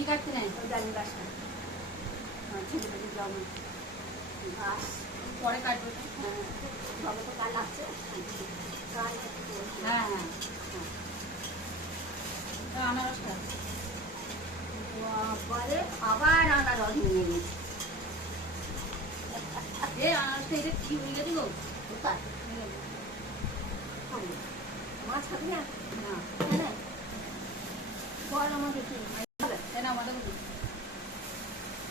কি কাটতে নেই ওই জানি গাছটা ছেলেটাকে জল ঘাস পরে কাটবো। হ্যাঁ জবে তো কাল লাগছে কাল হ্যাঁ হ্যাঁ হ্যাঁ আনারসটা পরে আবার আনারস নিয়ে গেছি আনারসটা এটা কি হয়ে গেছে গো কোথায় মাছ খাবি না না হ্যাঁ বল আমাকে কি তাই না বাঁধাকপি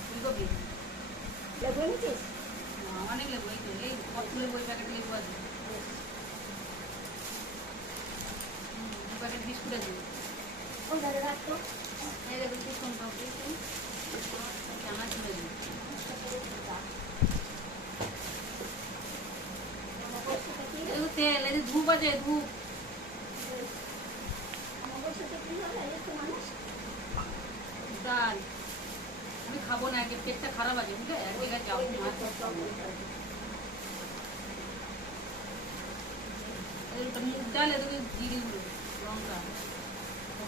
ফুলকপি লেবু এনেছিস না অনেক লেবু এই কতগুলো বই প্যাকেট লেবু আছে দু প্যাকেট বিস্কুট আছে ওই ধারে রাখতো এই দেখো কি কোন পাপড়ি জামা ছিল দেখো তেল এই যে ধূপ আছে ধূপ ডাল আমি খাবো না একে পেটটা খারাপ আছে বুঝলে এক জায়গায় যাবো মুগ ডাল এদিকে জিরে গুঁড়ো লঙ্কা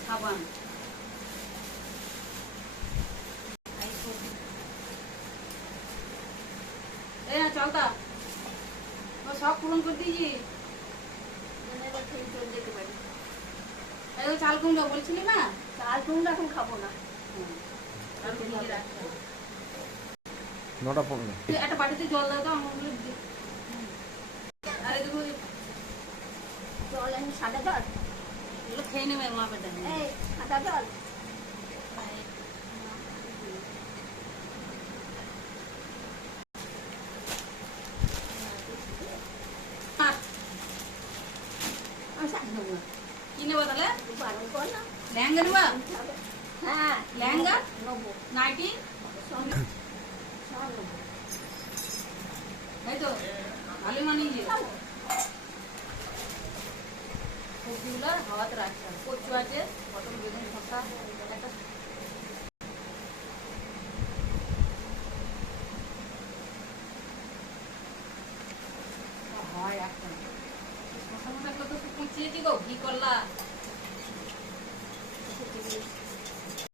সাবান চলতা সব পূরণ করে দিয়েছি চাল কুমড়ো বলছিলি না চাল কুমড়ো এখন খাবো না নটা 15 একটা বাটিতে জল দাও তো আমার আর এদিকে জল আমি সাদা জল এগুলো খেয়ে নেবে মা পেটা এই সাদা জল কি নেবো তাহলে বারণ কর না লেহেঙ্গা নেবা হ্যাঁ লেহেঙ্গা নেবো নাইটি সব নেবো তাই তো ভালোই মানিয়ে গিয়ে সবজিগুলো হাওয়াতে রাখতে হবে কচু আছে পটল বেগুন শসা একটা হয় একটা শসা মশা তো কুচিয়েছি গো ঘি করলা